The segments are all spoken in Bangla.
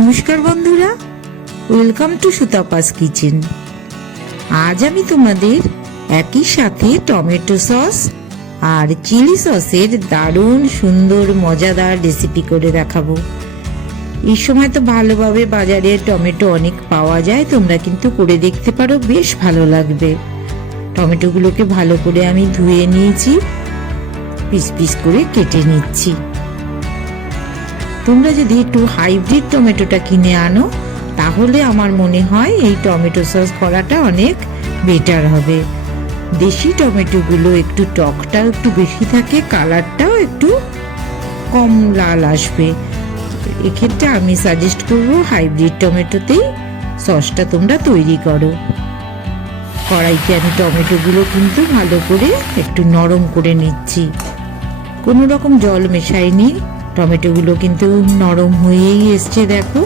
নমস্কার বন্ধুরা, ওয়েলকাম টু সুতাপাস কিচেন। আজ আমি তোমাদের একই সাথে টমেটো সস আর চিলি সসের দারুণ সুন্দর মজাদার রেসিপি করে দেখাবো। এই সময় তো ভালোভাবে বাজারে টমেটো অনেক পাওয়া যায়, তোমরা কিন্তু করে দেখতে পারো, বেশ ভালো লাগবে। টমেটোগুলোকে ভালো করে আমি ধুয়ে নিয়েছি, পিস পিস করে কেটে নিচ্ছি। তোমরা যদি একটু হাইব্রিড টমেটোটা কিনে আনো তাহলে আমার মনে হয় এই টমেটো সস করাটা অনেক বেটার হবে। দেশি টমেটোগুলো একটু টকটাও একটু বেশি থাকে, কালারটাও একটু কম লাল আসবে। এক্ষেত্রে আমি সাজেস্ট করব হাইব্রিড টমেটোতেই সসটা তোমরা তৈরি করো। কড়াইতে আমি টমেটোগুলো কিন্তু ভালো করে একটু নরম করে নিচ্ছি, কোনো রকম জল মেশাইনি। টমেটোগুলো কিন্তু নরম হয়েই এসছে, দেখো।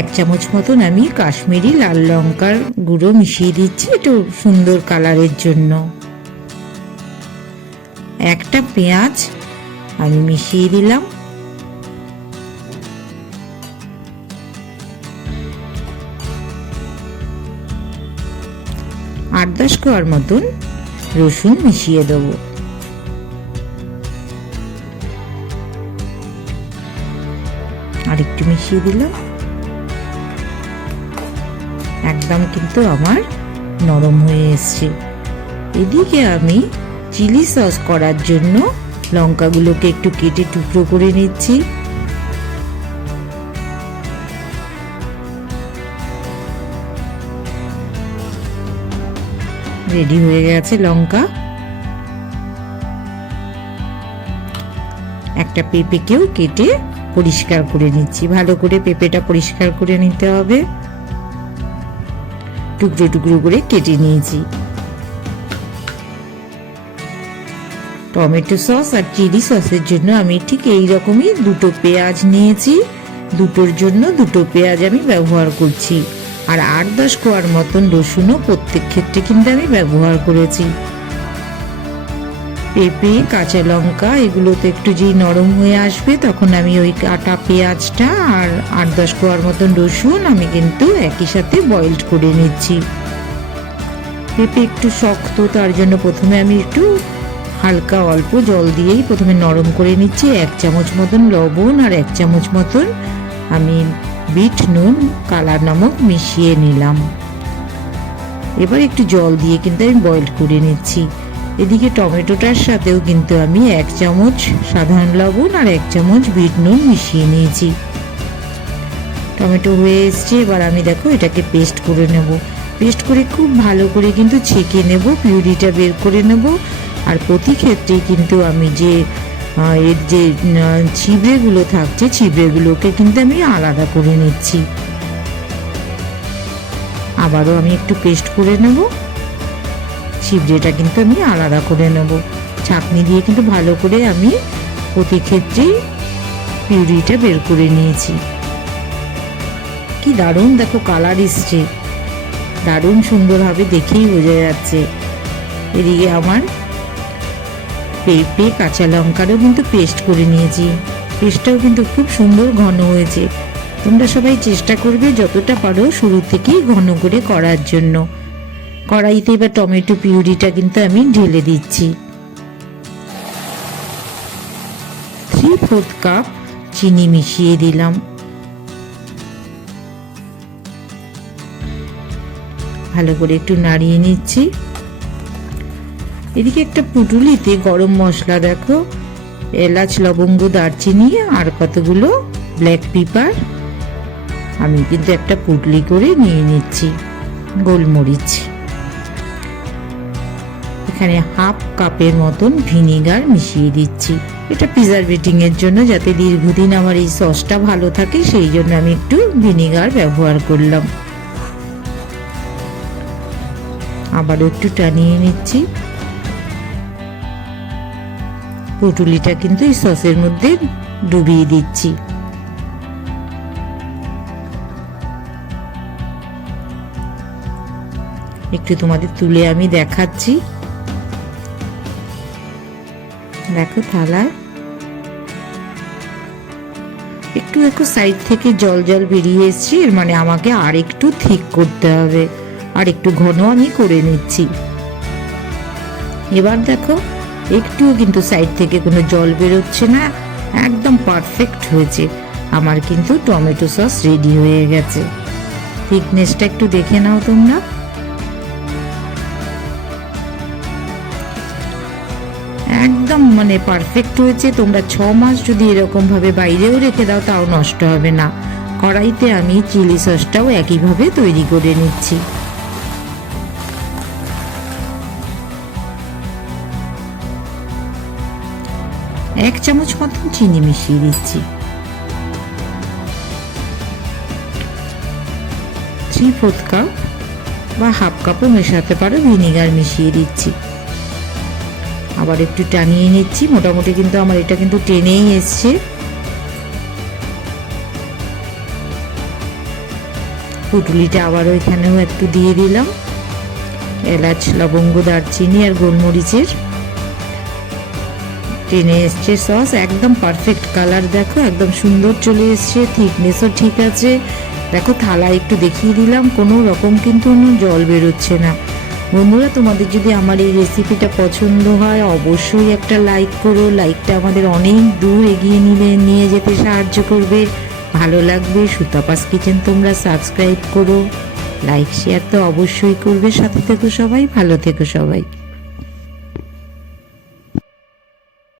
এক চামচ মতন আমি কাশ্মীরি লাল লঙ্কার গুঁড়ো মিশিয়ে দিচ্ছি একটু সুন্দর কালারের জন্য। একটা পেঁয়াজ আমি মিশিয়ে দিলাম। আট 10 কোয়ার মতন রসুন মিশিয়ে দেবো। আর একটু মিশিয়ে দিলাম। একদম কিন্তু আমার নরম হয়ে এসছে। এদিকে আমি চিলি সস করার জন্য লঙ্কাগুলোকে একটু কেটে টুকরো করে নিচ্ছি। রেডি হয়ে গেছে লঙ্কা। একটা পেঁপেকেও কেটে পরিষ্কার করে নিচ্ছি, ভালো করে পেঁপেটা পরিষ্কার করে নিতে হবে। টুকরো টুকরো করে কেটে নিয়েছি। টমেটো সস আর চিলি সসের জন্য আমি ঠিক এই রকমই দুটো পেঁয়াজ নিয়েছি। দুটোর জন্য দুটো পেঁয়াজ আমি ব্যবহার করছি। আর 8-10 কোয়ার মতন রসুনও প্রত্যেক ক্ষেত্রে কিন্তু আমি ব্যবহার করেছি। পেঁপে, কাঁচা লঙ্কা এগুলো তো একটু যেই নরম হয়ে আসবে তখন আমি ওই কাটা পেঁয়াজটা আর 8-10 কোয়ার মতন রসুন আমি কিন্তু একই সাথে বয়েলড করে নিচ্ছি। পেঁপে একটু শক্ত, তার জন্য প্রথমে আমি একটু হালকা অল্প জল দিয়েই প্রথমে নরম করে নিচ্ছি। 1 চামচ মতন লবণ আর 1 চামচ মতন আমি বিট নুন, কালা নমক মিশিয়ে নিলাম। এবার একটু জল দিয়ে কিন্তু আমি বয়েল করে নিচ্ছি। এদিকে টমেটোটার সাথেও কিন্তু আমি 1 চামচ সাধারণ লবণ আর 1 চামচ বিট নুন মিশিয়ে নিয়েছি। টমেটো হয়ে এসছে, এবার আমি দেখো এটাকে পেস্ট করে নেব। পেস্ট করে খুব ভালো করে কিন্তু ছেঁকে নেব, পিউরিটা বের করে নেব। আর প্রতি ক্ষেত্রে কিন্তু আমি যে এর যে ছিবড়েগুলো থাকছে ছিবড়েগুলোকে কিন্তু আমি আলাদা করে নিচ্ছি। আবারও আমি একটু পেস্ট করে নেব, ছিবড়েটা কিন্তু আমি আলাদা করে নেব। ছাঁকনি দিয়ে কিন্তু ভালো করে আমি প্রতি ক্ষেত্রেই পিউরিটা বের করে নিয়েছি। কি দারুণ দেখো কালার এসছে, দারুণ সুন্দরভাবে দেখেই বোঝা যাচ্ছে। এদিকে আমার পেঁপে, কাঁচা লঙ্কারও কিন্তু পেস্ট করে নিয়েছি। পেস্টটাও কিন্তু খুব সুন্দর ঘন হয়েছে। তোমরা সবাই চেষ্টা করবে যতটা পারো শুরু থেকেই ঘন করে করার জন্য। কড়াইতে এবার টমেটো পিউরিটা কিন্তু আমি ঢেলে দিচ্ছি। 3/4 কাপ চিনি মিশিয়ে দিলাম। ভালো করে একটু নাড়িয়ে নিচ্ছি। এদিকে একটা পুটুলিতে গরম মশলা, দেখো এলাচ, লবঙ্গ, দারচিনি আর কতগুলো ব্ল্যাক পেপার আমি কিন্তু একটা পুটলি করে নিয়ে নিচ্ছি। গোলমরিচ, এখানে 1/2 কাপের মতন ভিনিগার মিশিয়ে দিচ্ছি। এটা প্রিজারভেটিং এর জন্য, যাতে দীর্ঘদিন আমার এই সসটা ভালো থাকে, সেই জন্য আমি একটু ভিনিগার ব্যবহার করলাম। আবারও একটু টানিয়ে নিচ্ছি। পুটুলিটা কিন্তু এই সসের মধ্যে ডুবিয়ে দিচ্ছি। একটু তোমাদের তুলে আমি দেখাচ্ছি। দেখো থালায় একটু দেখো সাইড থেকে জল জল বেরিয়ে এসছে, এর মানে আমাকে আর একটু ঠিক করতে হবে, আর একটু ঘন আমি করে নিচ্ছি। এবার দেখো একটুও কিন্তু সাইড থেকে কোনো জল বেরোচ্ছে না, একদম পারফেক্ট হয়েছে। আমার কিন্তু টমেটো সস রেডি হয়ে গেছে। থিকনেসটা একটু দেখে নাও তোমরা। একদম মানে পারফেক্ট হয়েছে। তোমরা 6 মাস যদি এরকম ভাবে বাইরেও রেখে দাও তাও নষ্ট হবে না। কড়াইতে আমি চিলি সসটাও একইভাবে তৈরি করে নিচ্ছি। এক চামচ মতন চিনি মিশিয়ে দিচ্ছি। 3/4 কাপ বা হাফ কাপও মেশাতে পারো ভিনিগার মিশিয়ে দিচ্ছি। আবার একটু টানিয়ে নিচ্ছি। মোটামুটি কিন্তু আমার এটা কিন্তু টেনেই এসছে। পুটুলিটা আবারও এখানেও একটু দিয়ে দিলাম। এলাচ, লবঙ্গ, দারচিনি আর গোলমরিচের টেনে এসছে সস। একদম পারফেক্ট কালার দেখো, একদম সুন্দর চলে এসছে। থিকনেসও ঠিক আছে। দেখো থালায় একটু দেখিয়ে দিলাম, কোনো রকম কিন্তু জল বেরোচ্ছে না। বন্ধুরা, তোমাদের যদি আমার এই রেসিপিটা পছন্দ হয় অবশ্যই একটা লাইক করো। লাইকটা আমাদের অনেক দূর এগিয়ে নিয়ে যেতে সাহায্য করবে। ভালো লাগবে সুতাপাস কিচেন তোমরা সাবস্ক্রাইব করো, লাইক শেয়ার তো অবশ্যই করবে। সাথে থেকো সবাই, ভালো থেকো সবাই।